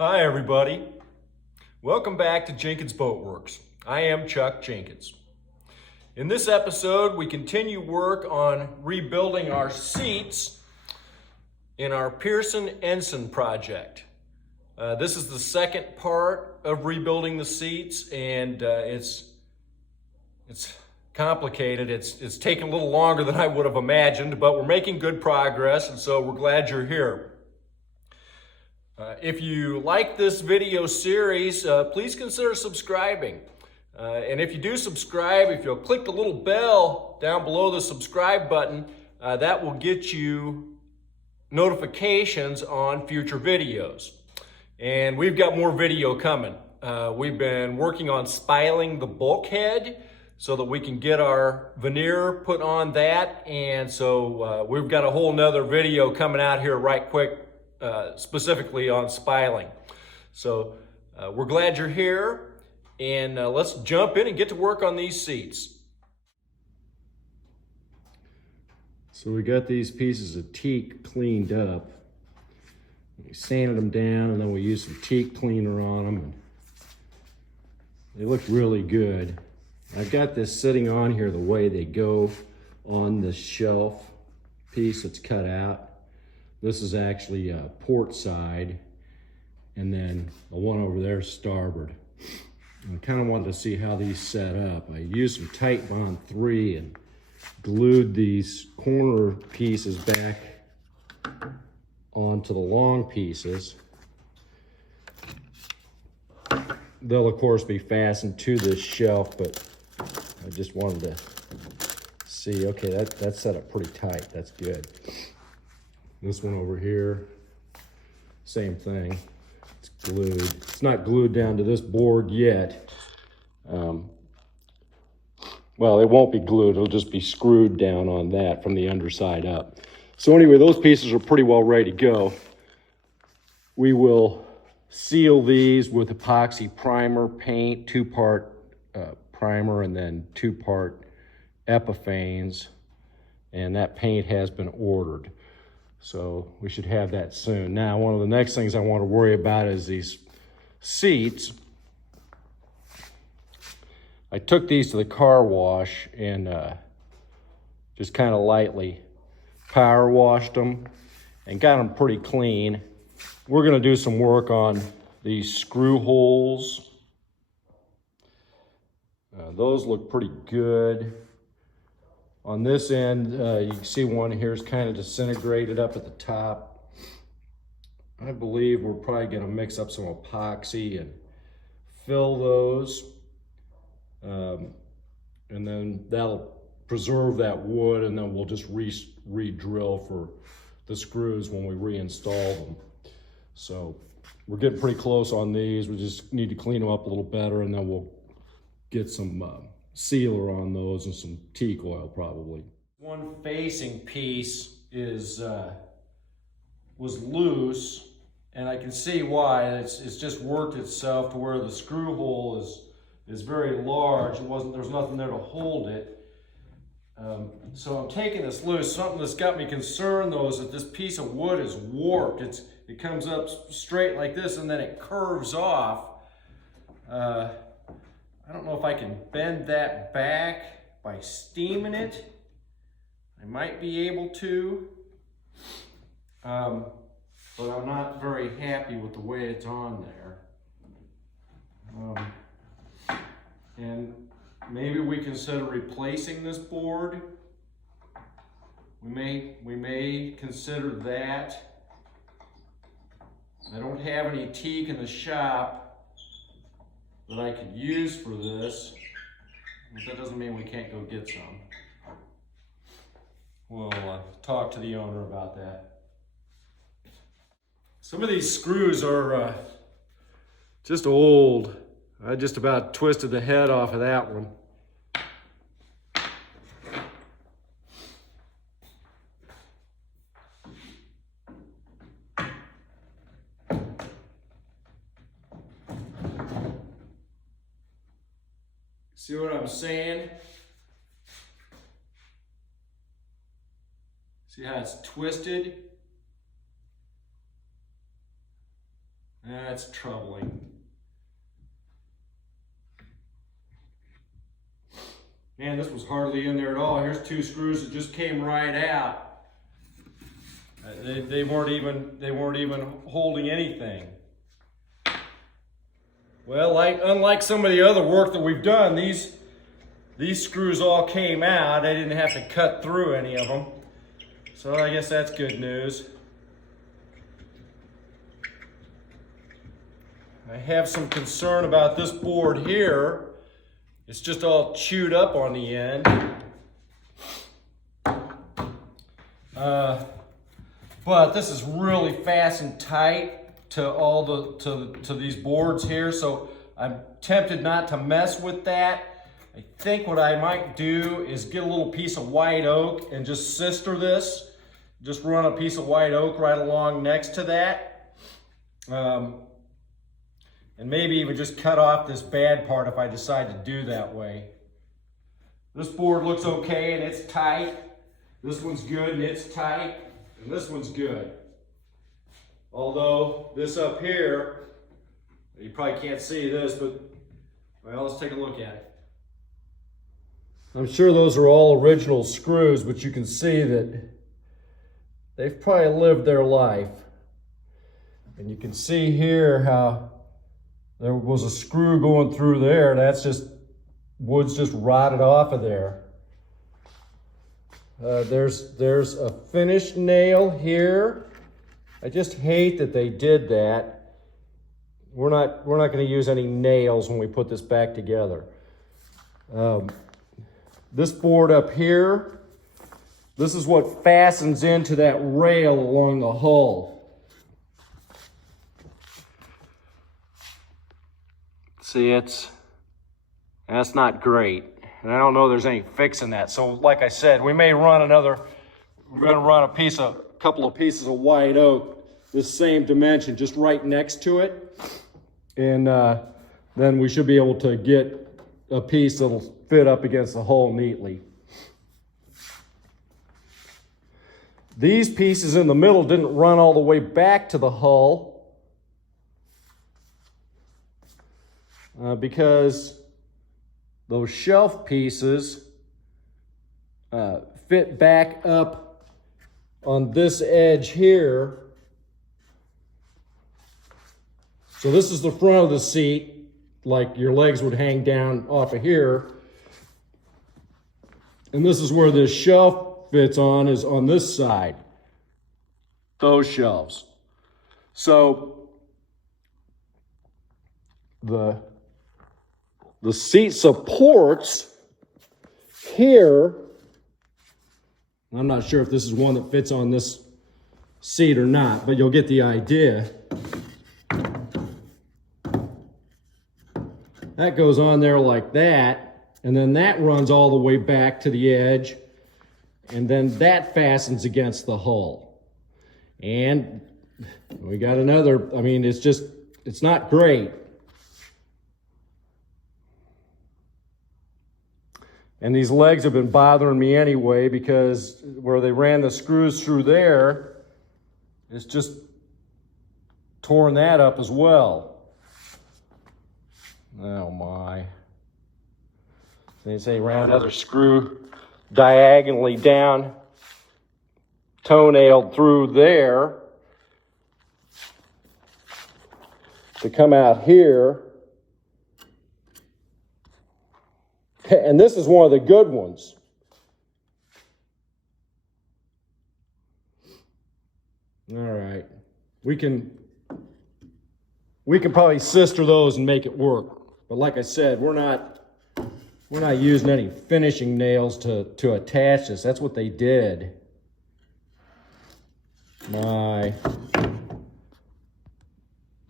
Hi everybody. Welcome back to Jenkins Boat Works. I am Chuck Jenkins. In this episode, we continue work on rebuilding our seats in our Pearson Ensign Project. This is the second part of rebuilding the seats, and it's complicated. It's taken a little longer than I would have imagined, but we're making good progress, and so we're glad you're here. If you like this video series, please consider subscribing. And if you do subscribe, if you'll click the little bell down below the subscribe button, that will get you notifications on future videos. And we've got more video coming. We've been working on spiling the bulkhead so that we can get our veneer put on that. And so we've got a whole nother video coming out here right quick, specifically on spiling. So we're glad you're here, and let's jump in and get to work on these seats. So we got these pieces of teak cleaned up. We sanded them down, and then we used some teak cleaner on them. And they look really good. I've got this sitting on here the way they go on the shelf piece that's cut out. This is actually port side, and then the one over there is starboard. And I kind of wanted to see how these set up. I used some Tight Bond 3 and glued these corner pieces back onto the long pieces. They'll of course be fastened to this shelf, but I just wanted to see, okay, that's set up pretty tight. That's good. This one over here, same thing. It's glued. It's not glued down to this board yet. Well, it won't be glued. It'll just be screwed down on that from the underside up. So anyway, those pieces are pretty well ready to go. We will seal these with epoxy primer paint, 2-part primer and then 2-part epiphanes. And that paint has been ordered. So we should have that soon. Now, one of the next things I want to worry about is these seats. I took these to the car wash and just kind of lightly power washed them and got them pretty clean. We're going to do some work on these screw holes. Those look pretty good. On this end, you can see one here is kind of disintegrated up at the top. I believe we're probably going to mix up some epoxy and fill those. And then that'll preserve that wood, and then we'll just re-drill for the screws when we reinstall them. So we're getting pretty close on these. We just need to clean them up a little better, and then we'll get some sealer on those and some teak oil probably. One facing piece was loose, and I can see why. It's just worked itself to where the screw hole is very large. There's nothing there to hold it. So I'm taking this loose. Something that's got me concerned though is that this piece of wood is warped. It comes up straight like this and then it curves off. I don't know if I can bend that back by steaming it. I might be able to, but I'm not very happy with the way it's on there. And maybe we consider replacing this board. We may consider that. I don't have any teak in the shop that I could use for this, but that doesn't mean we can't go get some. We'll talk to the owner about that. Some of these screws are just old. I just about twisted the head off of that one. See what I'm saying? See how it's twisted? That's troubling. Man, this was hardly in there at all. Here's 2 screws that just came right out. They weren't even holding anything. Well, unlike some of the other work that we've done, these screws all came out. I didn't have to cut through any of them. So I guess that's good news. I have some concern about this board here. It's just all chewed up on the end. But this is really fastened tight to all to these boards here, so I'm tempted not to mess with that. I think what I might do is get a little piece of white oak and just sister this. Just run a piece of white oak right along next to that. And maybe even just cut off this bad part if I decide to do that way. This board looks okay and it's tight. This one's good and it's tight. And this one's good. Although this up here, you probably can't see this, but well, let's take a look at it. I'm sure those are all original screws, but you can see that they've probably lived their life. And you can see here how there was a screw going through there. That's just, wood's just rotted off of there. There's a finished nail here. I just hate that they did that. We're not going to use any nails when we put this back together. This board up here, this is what fastens into that rail along the hull. See, that's not great. And I don't know there's any fixing that. So like I said, we may run we're gonna run a couple of pieces of white oak, this same dimension, just right next to it. And then we should be able to get a piece that'll fit up against the hull neatly. These pieces in the middle didn't run all the way back to the hull because those shelf pieces fit back up on this edge here. So this is the front of the seat, like your legs would hang down off of here. And this is where this shelf fits on, is on this side, those shelves. So the seat supports here. I'm not sure if this is one that fits on this seat or not, but you'll get the idea. That goes on there like that, and then that runs all the way back to the edge, and then that fastens against the hull. And we got another, I mean, it's not great. And these legs have been bothering me anyway, because where they ran the screws through there, it's just torn that up as well. Oh my. They say ran another screw diagonally down, toenailed through there to come out here. And this is one of the good ones. All right. We can probably sister those and make it work. But like I said, we're not using any finishing nails to attach this. That's what they did.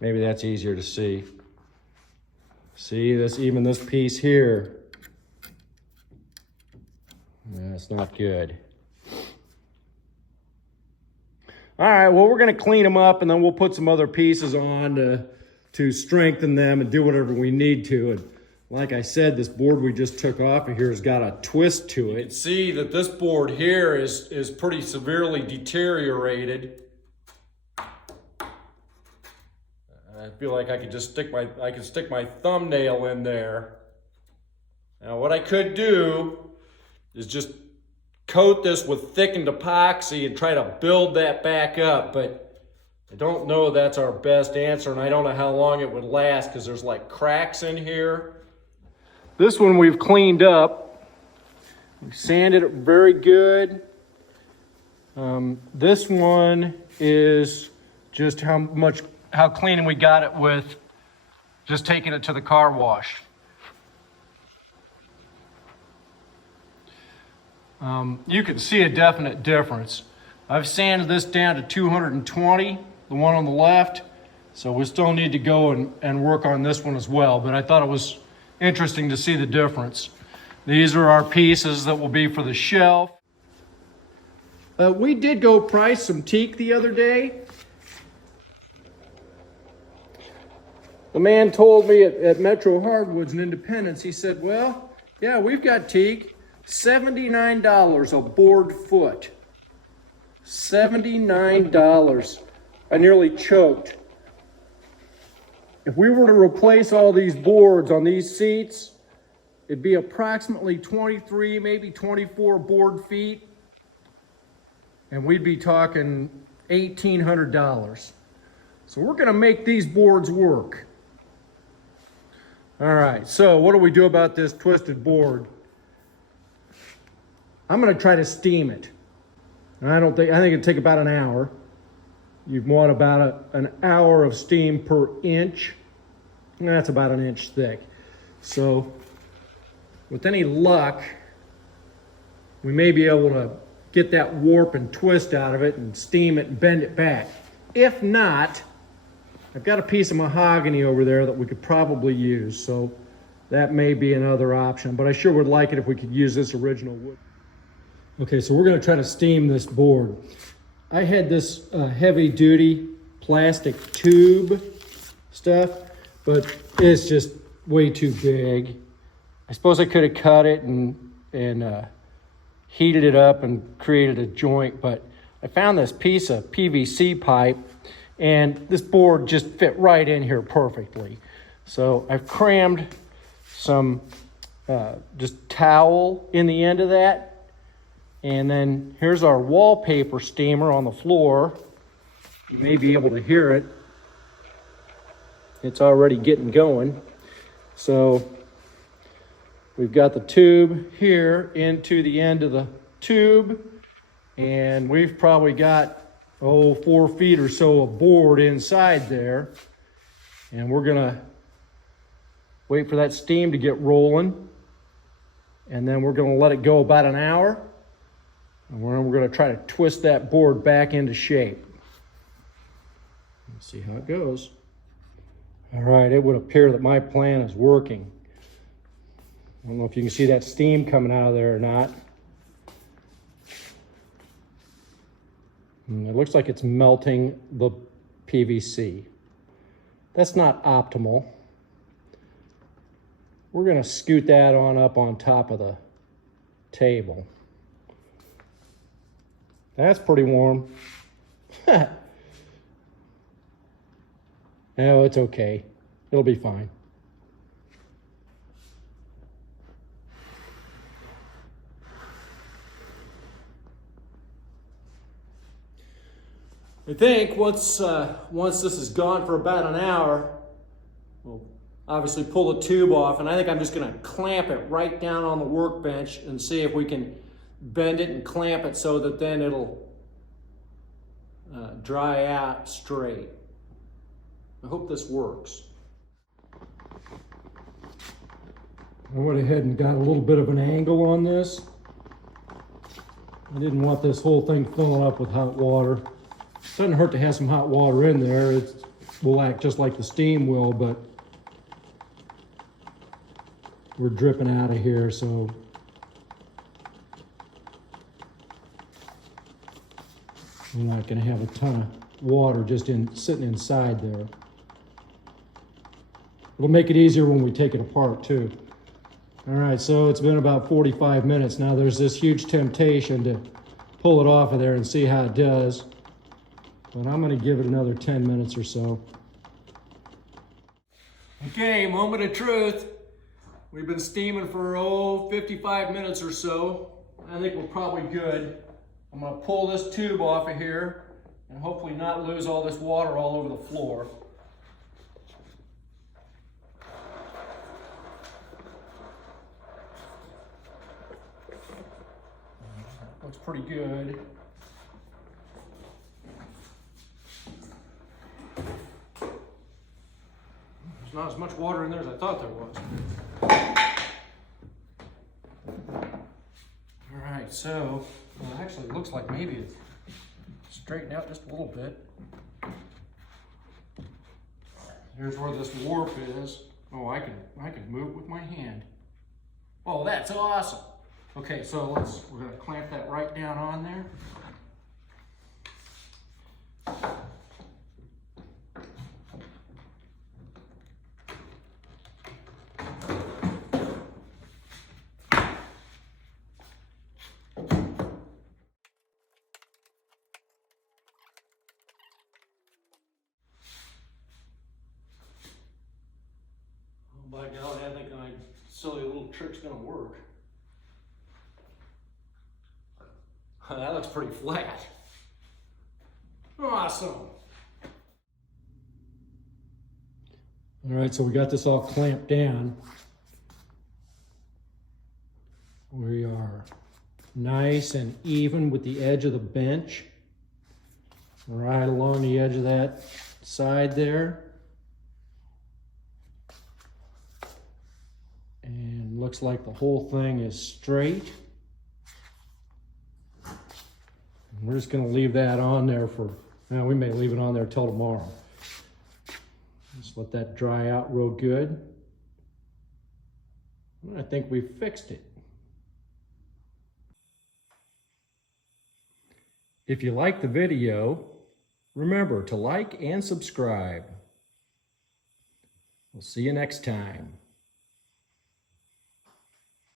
Maybe that's easier to see. See this, even this piece here. That's not good. All right, well, we're going to clean them up, and then we'll put some other pieces on to strengthen them and do whatever we need to. And like I said, this board we just took off of here has got a twist to it. You can see that this board here is pretty severely deteriorated. I feel like I could just stick my thumbnail in there. Now what I could do is just coat this with thickened epoxy and try to build that back up, but I don't know that's our best answer, and I don't know how long it would last because there's like cracks in here. This one we've cleaned up. We sanded it very good. This one is just how clean we got it with just taking it to the car wash. You can see a definite difference. I've sanded this down to 220, the one on the left, so we still need to go and work on this one as well, but I thought it was interesting to see the difference. These are our pieces that will be for the shelf. We did go price some teak the other day. The man told me at Metro Hardwoods in Independence, he said, well, yeah, we've got teak, $79 a board foot. $79. I nearly choked. If we were to replace all these boards on these seats, it'd be approximately 23, maybe 24 board feet. And we'd be talking $1,800. So we're gonna make these boards work. All right, so what do we do about this twisted board? I'm gonna try to steam it. I think it'd take about an hour. You'd want about an hour of steam per inch. And that's about an inch thick. So with any luck, we may be able to get that warp and twist out of it and steam it and bend it back. If not, I've got a piece of mahogany over there that we could probably use, so that may be another option, but I sure would like it if we could use this original wood. Okay, so we're gonna try to steam this board. I had this heavy duty plastic tube stuff, but it's just way too big. I suppose I could have cut it and heated it up and created a joint, but I found this piece of PVC pipe and this board just fit right in here perfectly. So I've crammed some just towel in the end of that. And then here's our wallpaper steamer on the floor. You may be able to hear it. It's already getting going. So we've got the tube here into the end of the tube, and we've probably got 4 feet or so of board inside there. And we're gonna wait for that steam to get rolling, and then we're gonna let it go about an hour, and we're gonna try to twist that board back into shape. Let's see how it goes. All right, it would appear that my plan is working. I don't know if you can see that steam coming out of there or not. It looks like it's melting the PVC. That's not optimal. We're gonna scoot that on up on top of the table. That's pretty warm. No, it's okay. It'll be fine. I think once this is gone for about an hour, we'll obviously pull the tube off, and I think I'm just gonna clamp it right down on the workbench and see if we can bend it and clamp it so that then it'll dry out straight. I hope this works. I went ahead and got a little bit of an angle on this. I didn't want this whole thing filling up with hot water. Doesn't hurt to have some hot water in there. It will act just like the steam will, but we're dripping out of here, so we're not going to have a ton of water just sitting inside there. It'll make it easier when we take it apart too. All right, so it's been about 45 minutes. Now there's this huge temptation to pull it off of there and see how it does. But I'm gonna give it another 10 minutes or so. Okay, moment of truth. We've been steaming for 55 minutes or so. I think we're probably good. I'm gonna pull this tube off of here and hopefully not lose all this water all over the floor. Looks pretty good. There's not as much water in there as I thought there was. All right, so well, it actually looks like maybe it straightened out just a little bit. Here's where this warp is. Oh, I can move it with my hand. Oh, that's awesome. Okay, so we're gonna clamp that right down on there. Oh by God, I think my silly little trick's gonna work. That looks pretty flat. Awesome. All right, so we got this all clamped down. We are nice and even with the edge of the bench. Right along the edge of that side there. And looks like the whole thing is straight. We're just going to leave that on there for, well, we may leave it on there till tomorrow. Just let that dry out real good. I think we fixed it. If you like the video, remember to like and subscribe. We'll see you next time.